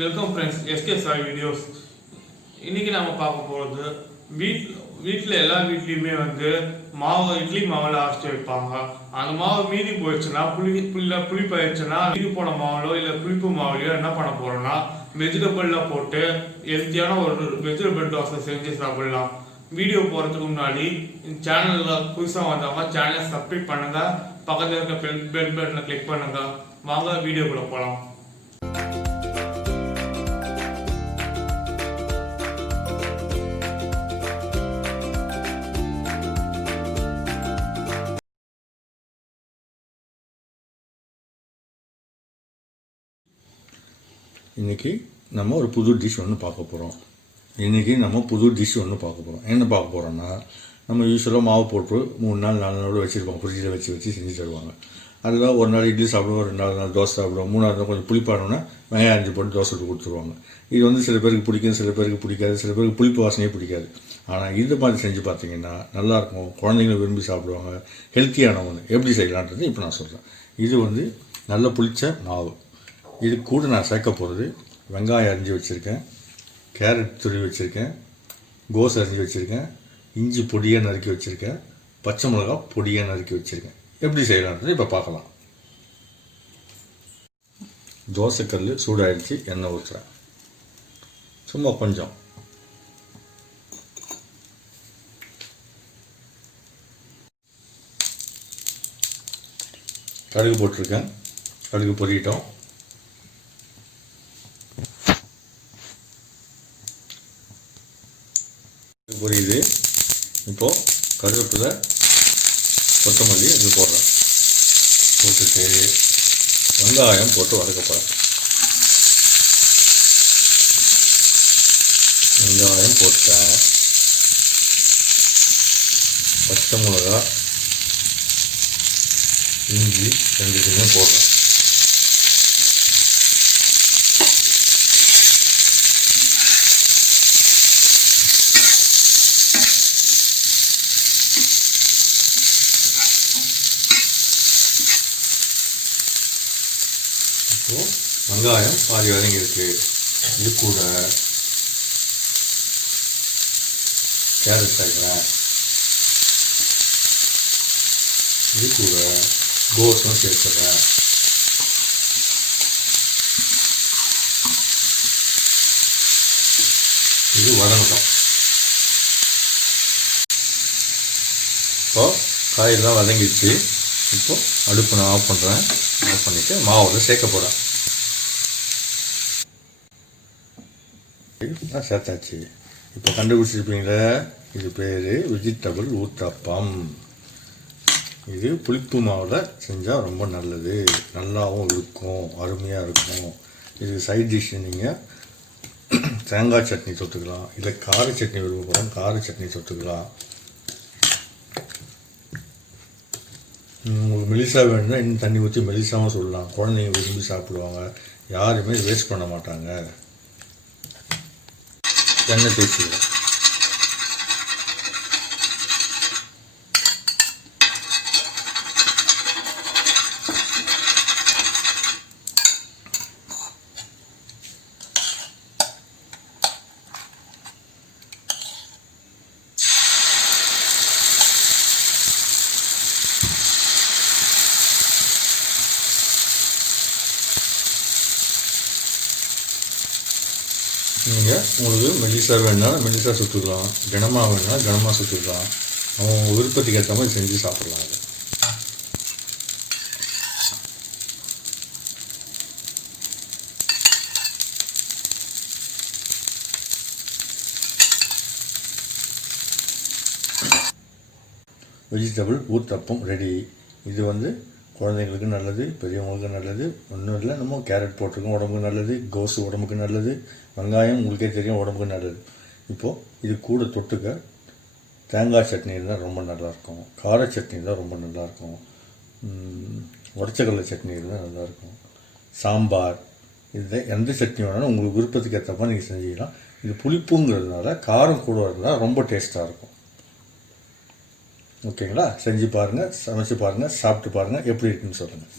Welcome friends, SKSAIVIDEOS. இன்னைக்கு நம்ம பார்க்க போகிறது வீட்டில் எல்லா வீட்லேயுமே மாவு இட்லி மாவில் அரைச்சி வைப்பாங்க. அந்த மாவு மீதி போயிடுச்சுன்னா புளிப்பாயிடுச்சுன்னா மீதி போன மாவுலோ இல்லை புளிப்பு மாவுலையோ என்ன பண்ண போகிறோம்னா வெஜிடபிளில் போட்டு ஹெல்த்தியான ஒரு வெஜிடபிள் தோசை செஞ்சு சாப்பிடலாம். வீடியோ போகிறதுக்கு முன்னாடி சேனலில் புதுசாக வந்தவங்க சேனலை சப்ஸ்கிரைப் பண்ணுங்கள், பக்கத்தில் இருக்க பெல் பட்டனை கிளிக் பண்ணுங்கள். வாங்க வீடியோக்குள்ளே போகலாம். இன்றைக்கி நம்ம ஒரு புது டிஷ் ஒன்று பார்க்க போகிறோம். என்ன பார்க்க போகிறோன்னா, நம்ம யூஸ்வலாக மாவு போட்டு 3 நாள் 4 நாள் வச்சுருப்போம். ஃப்ரிட்ஜில் வச்சு செஞ்சு தருவாங்க. அதில் ஒரு நாள் இட்லி சாப்பிடுவோம், 2 நாள் தோசை சாப்பிடுவோம், 3 நாள் கொஞ்சம் புளிப்பானோன்னா வெங்காயம் அரைஞ்சி போட்டு தோசை விட்டு கொடுத்துருவாங்க. இது சில பேருக்கு பிடிக்கும், சில பேருக்கு பிடிக்காது, சில பேருக்கு புளிப்பு வாசனையே பிடிக்காது. ஆனால் இது மாதிரி செஞ்சு பார்த்தீங்கன்னா நல்லாயிருக்கும், குழந்தைங்களும் விரும்பி சாப்பிடுவாங்க. ஹெல்த்தியான ஒன்று எப்படி செய்யலான்றது இப்போ நான் சொல்கிறேன். இது நல்ல புளிச்ச மாவு. இது கூட நான் சேர்க்க போகிறது வெங்காயம் அரிஞ்சு வச்சுருக்கேன், கேரட் துருவி வச்சுருக்கேன், கோஸ் அரிஞ்சு வச்சுருக்கேன், இஞ்சி பொடியாக நறுக்கி வச்சுருக்கேன், பச்சை மிளகா பொடியாக நறுக்கி வச்சுருக்கேன். எப்படி செய்யலான்றது இப்போ பார்க்கலாம். தோசைக்கல் சூடாகிடுச்சு, எண்ணெய் ஊற்றுறேன். சும்மா கொஞ்சம். கடுகு போட்டிருக்கேன், கடுகு பொரியட்டும். புரியுது. இப்போது கருவேப்பிலை கொத்தமல்லி அது போடுறேன். போட்டுட்டு வெங்காயம் போட்டு வதக்க போகிறேன். வெங்காயம் போட்டேன், பச்சை மிளகா, இஞ்சி ரெண்டுக்குமே போடுறேன். வெங்காயம் பாதி வதங்கிருக்கு. இது கூட கேரட் சேர்க்குறேன். இது கூட கோஸும் சேர்த்துறேன். இது வதங்கட்டும். இப்போ காயெல்லாம் வதங்கிடுச்சு. இப்போ அடுப்பு நான் ஆஃப் பண்ணுறேன். ஆஃப் பண்ணிவிட்டு மாவோட சேர்க்க போகிறேன். சேர்த்தாச்சு. இப்போ கண்டுபிடிச்சிருப்பீங்களே, இது பேர் வெஜிடபிள் ஊத்தப்பம். இது புளிப்பு மாவில் செஞ்சால் ரொம்ப நல்லது, நல்லாவும் இருக்கும், அருமையாக இருக்கும். இது சைட் டிஷ். நீங்கள் தேங்காய் சட்னி தொட்டுக்கலாம், இல்லை கார சட்னி விரும்புகிறோம், கார சட்னி தொட்டுக்கலாம். உங்களுக்கு மெலிசா வேணும்னா இன்னும் தண்ணி ஊற்றி மெலிசாவும் சொல்லலாம். குழந்தைங்க விரும்பி சாப்பிடுவாங்க, யாருமே வேஸ்ட் பண்ண மாட்டாங்க. எண்ணெய் தேய்ச்சிக்கலாம். நீங்கள் உங்களுக்கு மெலிசா வேணுனாலும் மெலிசா சுற்றுக்கலாம், கனமாக வேணுன்னா கனமாக சுற்றுக்கலாம். அவங்க விருப்பத்துக்கு ஏற்ற மாதிரி செஞ்சு சாப்பிட்லாம். அது வெஜிடபிள் ஊத்தப்பம் ரெடி. இது குழந்தைங்களுக்கு நல்லது, பெரியவங்களுக்கு நல்லது. ஒன்றும் இல்லை, நம்ம கேரட் போட்டிருக்கோம், உடம்புக்கு நல்லது. கோஸ் உடம்புக்கு நல்லது. வெங்காயம் உங்களுக்கே தெரியும், உடம்புக்கு நல்லது. இப்போது இது கூட தொட்டுக்க தேங்காய் சட்னி இருந்தால் ரொம்ப நல்லாயிருக்கும், கார சட்னி இருந்தால் ரொம்ப நல்லாயிருக்கும், உடச்சக்கடலை சட்னி இருந்தால் நல்லாயிருக்கும், சாம்பார். இது எந்த சட்னி வேணாலும் உங்களுக்கு விருப்பத்துக்கு ஏற்ற மாதிரி நீங்கள் செஞ்சுக்கலாம். இது புளிப்புங்கிறதுனால காரம் கூட இருந்தால் ரொம்ப டேஸ்ட்டாக இருக்கும். ஓகேங்களா? செஞ்சு பாருங்கள், சமைச்சு பாருங்கள், சாப்பிட்டு பாருங்கள், எப்படி இருக்குன்னு சொல்லுங்கள்.